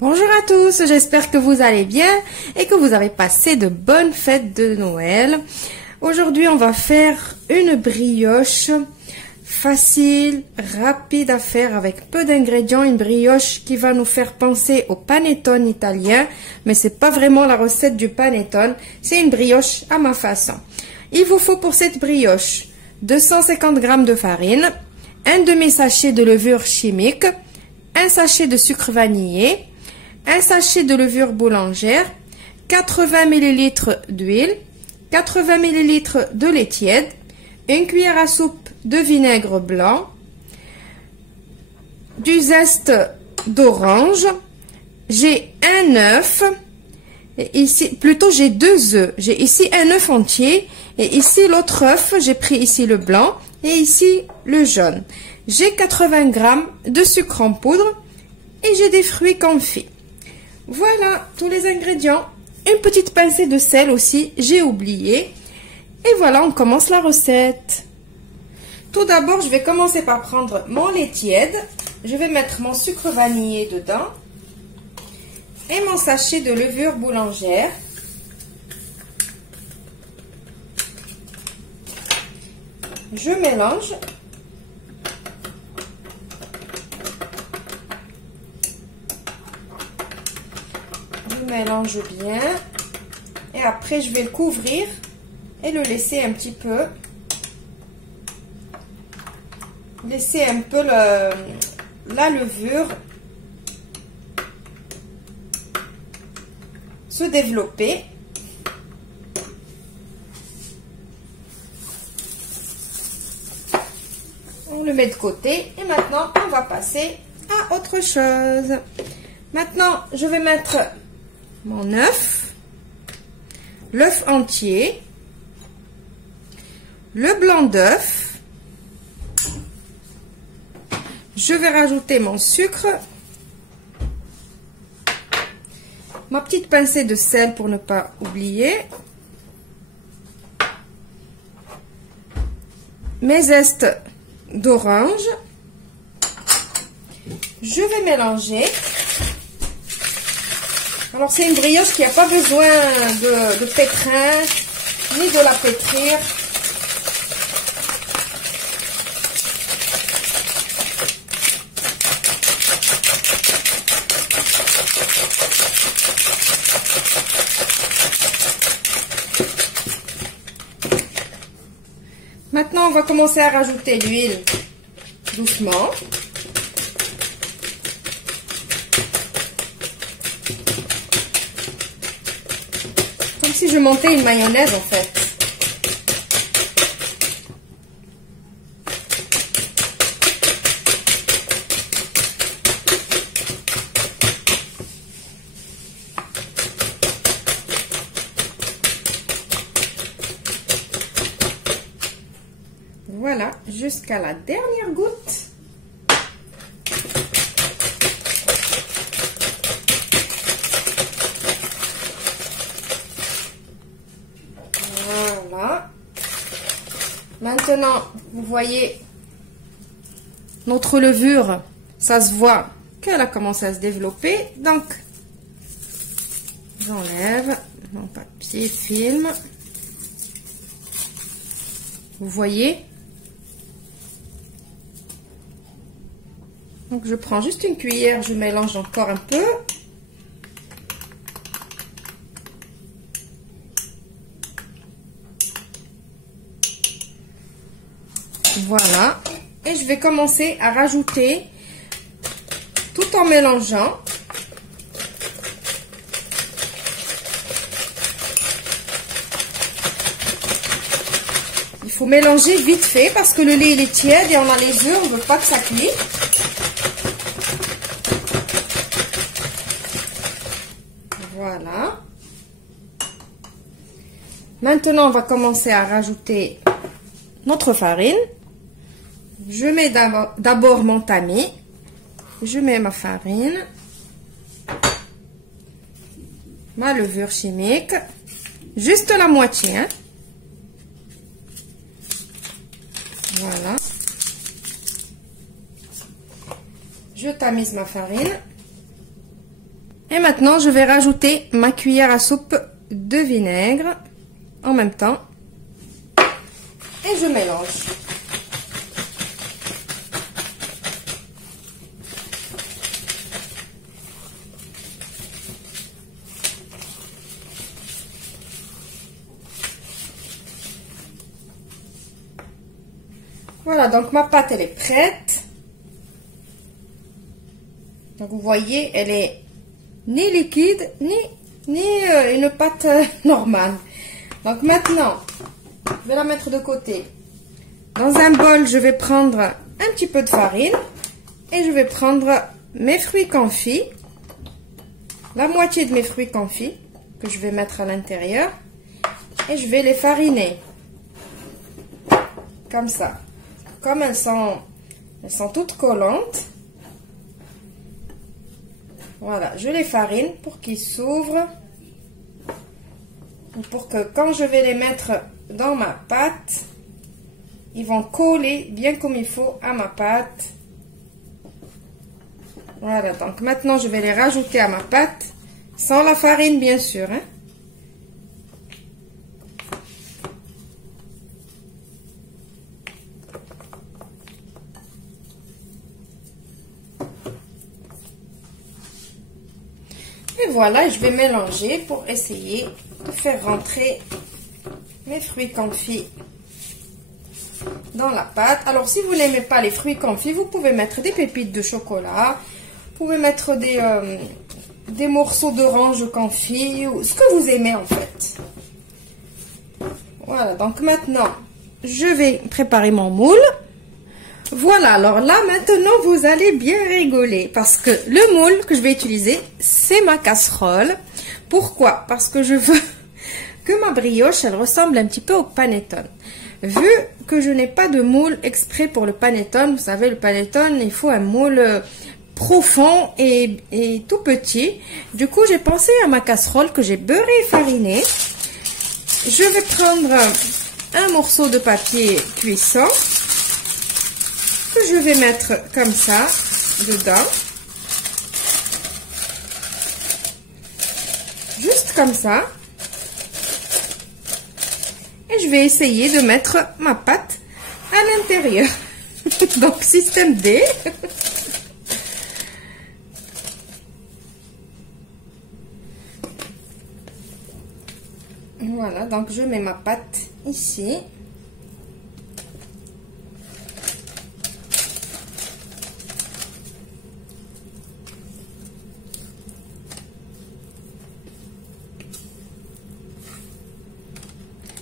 Bonjour à tous, j'espère que vous allez bien et que vous avez passé de bonnes fêtes de Noël. Aujourd'hui, on va faire une brioche facile, rapide à faire avec peu d'ingrédients. Une brioche qui va nous faire penser au panettone italien, mais c'est pas vraiment la recette du panettone, c'est une brioche à ma façon. Il vous faut pour cette brioche 250 g de farine, un demi-sachet de levure chimique, un sachet de sucre vanillé, un sachet de levure boulangère, 80 ml d'huile, 80 ml de lait tiède, une cuillère à soupe de vinaigre blanc, du zeste d'orange, j'ai un œuf, et ici, plutôt j'ai 2 œufs, j'ai ici un œuf entier, et ici l'autre œuf, j'ai pris ici le blanc, et ici le jaune. J'ai 80 g de sucre en poudre, et j'ai des fruits confits. Voilà tous les ingrédients. Une petite pincée de sel aussi, j'ai oublié. Et voilà, on commence la recette. Tout d'abord, je vais commencer par prendre mon lait tiède. Je vais mettre mon sucre vanillé dedans. Et mon sachet de levure boulangère. Je mélange. Mélange bien et après je vais le couvrir et le laisser un petit peu la levure se développer. On le met de côté et maintenant on va passer à autre chose. Maintenant je vais mettre mon œuf, l'œuf entier, le blanc d'œuf. Je vais rajouter mon sucre, ma petite pincée de sel pour ne pas oublier, mes zestes d'orange. Je vais mélanger. Alors c'est une brioche qui n'a pas besoin de pétrin, ni de la pétrir. Maintenant on va commencer à rajouter l'huile doucement. Si je montais une mayonnaise en fait. Voilà, jusqu'à la dernière goutte. Maintenant, vous voyez, notre levure, ça se voit qu'elle a commencé à se développer. Donc, j'enlève mon papier film. Vous voyez? Donc, je prends juste une cuillère, je mélange encore un peu. Voilà, et je vais commencer à rajouter tout en mélangeant. Il faut mélanger vite fait parce que le lait il est tiède et on a les œufs, on ne veut pas que ça cuise. Voilà. Maintenant, on va commencer à rajouter notre farine. Je mets d'abord mon tamis. Je mets ma farine. Ma levure chimique. Juste la moitié. Hein. Voilà. Je tamise ma farine. Et maintenant, je vais rajouter ma cuillère à soupe de vinaigre en même temps. Et je mélange. Voilà, donc ma pâte, elle est prête. Donc vous voyez, elle est ni liquide, ni une pâte normale. Donc maintenant, je vais la mettre de côté. Dans un bol, je vais prendre un petit peu de farine. Et je vais prendre mes fruits confits. La moitié de mes fruits confits que je vais mettre à l'intérieur. Et je vais les fariner. Comme ça. Comme elles sont toutes collantes. Voilà, je les farine pour qu'ils s'ouvrent. Pour que quand je vais les mettre dans ma pâte, ils vont coller bien comme il faut à ma pâte. Voilà, donc maintenant je vais les rajouter à ma pâte. Sans la farine bien sûr. Hein. Et voilà, je vais mélanger pour essayer de faire rentrer mes fruits confits dans la pâte. Alors, si vous n'aimez pas les fruits confits, vous pouvez mettre des pépites de chocolat. Vous pouvez mettre des morceaux d'orange confits, ou ce que vous aimez en fait. Voilà, donc maintenant, je vais préparer mon moule. Voilà, alors là, maintenant, vous allez bien rigoler parce que le moule que je vais utiliser, c'est ma casserole. Pourquoi? Parce que je veux que ma brioche, elle ressemble un petit peu au panettone. Vu que je n'ai pas de moule exprès pour le panettone, vous savez, le panettone, il faut un moule profond et tout petit. Du coup, j'ai pensé à ma casserole que j'ai beurré et farinée. Je vais prendre un morceau de papier cuisson que je vais mettre comme ça dedans, juste comme ça, et je vais essayer de mettre ma pâte à l'intérieur. Donc système D. Voilà, donc je mets ma pâte ici.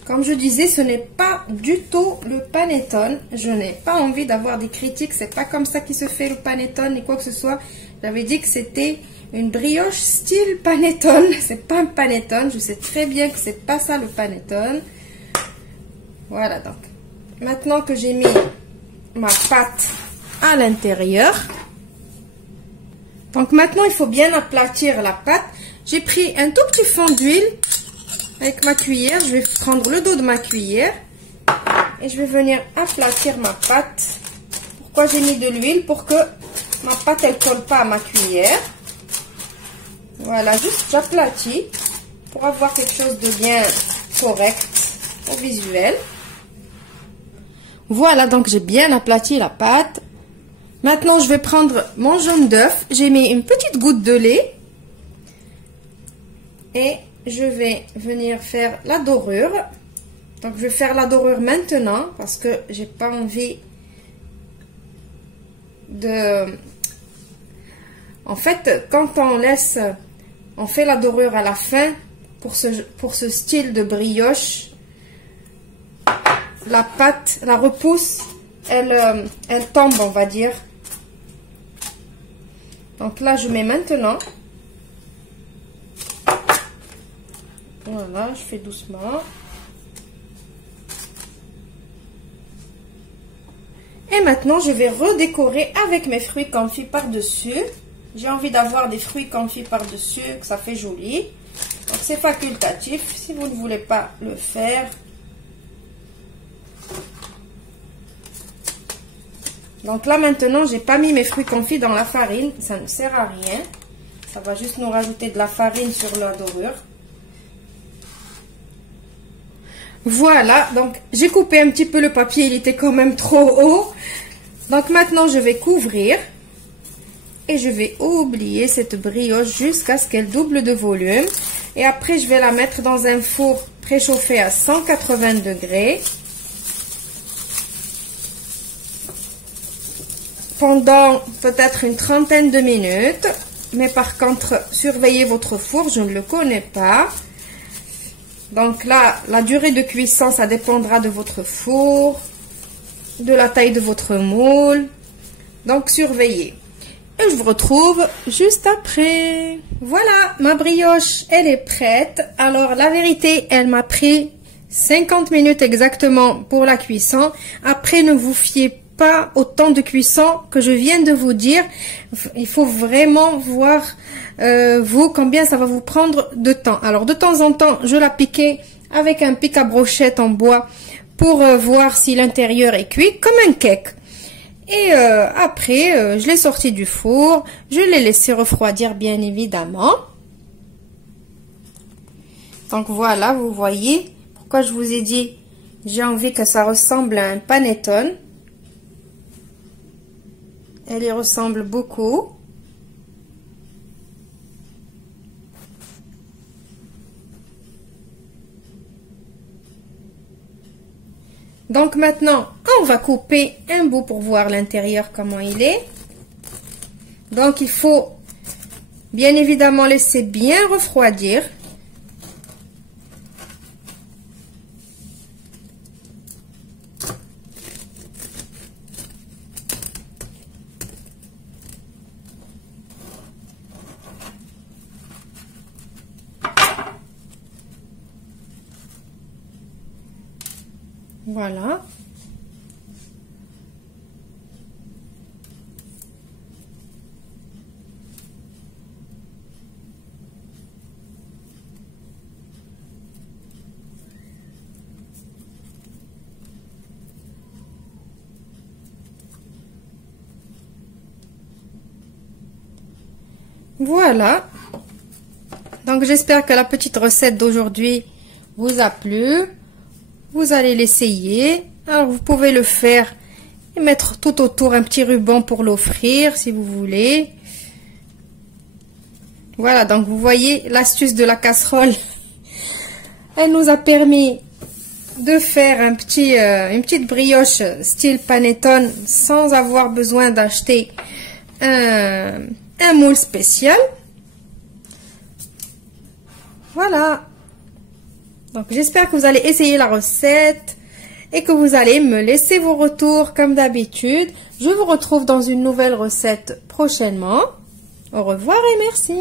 Comme je disais, ce n'est pas du tout le panettone. Je n'ai pas envie d'avoir des critiques. C'est pas comme ça qu'il se fait le panettone ni quoi que ce soit. J'avais dit que c'était une brioche style panettone. C'est pas un panettone. Je sais très bien que c'est pas ça le panettone. Voilà, donc. Maintenant que j'ai mis ma pâte à l'intérieur. Donc maintenant, il faut bien aplatir la pâte. J'ai pris un tout petit fond d'huile. Avec ma cuillère, je vais prendre le dos de ma cuillère et je vais venir aplatir ma pâte. Pourquoi j'ai mis de l'huile? Pour que ma pâte elle colle pas à ma cuillère. Voilà, juste j'aplatis pour avoir quelque chose de bien correct au visuel. Voilà, donc j'ai bien aplati la pâte. Maintenant, je vais prendre mon jaune d'œuf. J'ai mis une petite goutte de lait et je vais venir faire la dorure. Donc, je vais faire la dorure maintenant parce que j'ai pas envie de... En fait, quand on fait la dorure à la fin, pour ce style de brioche, la pâte, la repousse, elle tombe, on va dire. Donc là, je mets maintenant. Voilà, je fais doucement. Et maintenant, je vais redécorer avec mes fruits confits par-dessus. J'ai envie d'avoir des fruits confits par-dessus, que ça fait joli. Donc, c'est facultatif. Si vous ne voulez pas le faire. Donc là, maintenant, j'ai pas mis mes fruits confits dans la farine. Ça ne sert à rien. Ça va juste nous rajouter de la farine sur la dorure. Voilà, donc j'ai coupé un petit peu le papier, il était quand même trop haut. Donc maintenant je vais couvrir et je vais oublier cette brioche jusqu'à ce qu'elle double de volume. Et après je vais la mettre dans un four préchauffé à 180 degrés. Pendant peut-être une trentaine de minutes. Mais par contre, surveillez votre four, je ne le connais pas. Donc là, la durée de cuisson, ça dépendra de votre four, de la taille de votre moule. Donc surveillez. Et je vous retrouve juste après. Voilà, ma brioche, elle est prête. Alors la vérité, elle m'a pris 50 minutes exactement pour la cuisson. Après, ne vous fiez pas au temps de cuisson que je viens de vous dire. Il faut vraiment voir vous combien ça va vous prendre de temps. Alors de temps en temps, je la piquais avec un pic à brochette en bois pour voir si l'intérieur est cuit comme un cake. Et après, je l'ai sorti du four, je l'ai laissé refroidir bien évidemment. Donc voilà, vous voyez pourquoi je vous ai dit j'ai envie que ça ressemble à un panettone. Elle y ressemble beaucoup. Donc maintenant, on va couper un bout pour voir l'intérieur comment il est. Donc il faut bien évidemment laisser bien refroidir. Voilà. Voilà. Donc j'espère que la petite recette d'aujourd'hui vous a plu. Vous allez l'essayer. Alors vous pouvez le faire et mettre tout autour un petit ruban pour l'offrir si vous voulez. Voilà, donc vous voyez l'astuce de la casserole. Elle nous a permis de faire une petite brioche style panettone sans avoir besoin d'acheter un moule spécial. Voilà. Donc j'espère que vous allez essayer la recette et que vous allez me laisser vos retours comme d'habitude. Je vous retrouve dans une nouvelle recette prochainement. Au revoir et merci.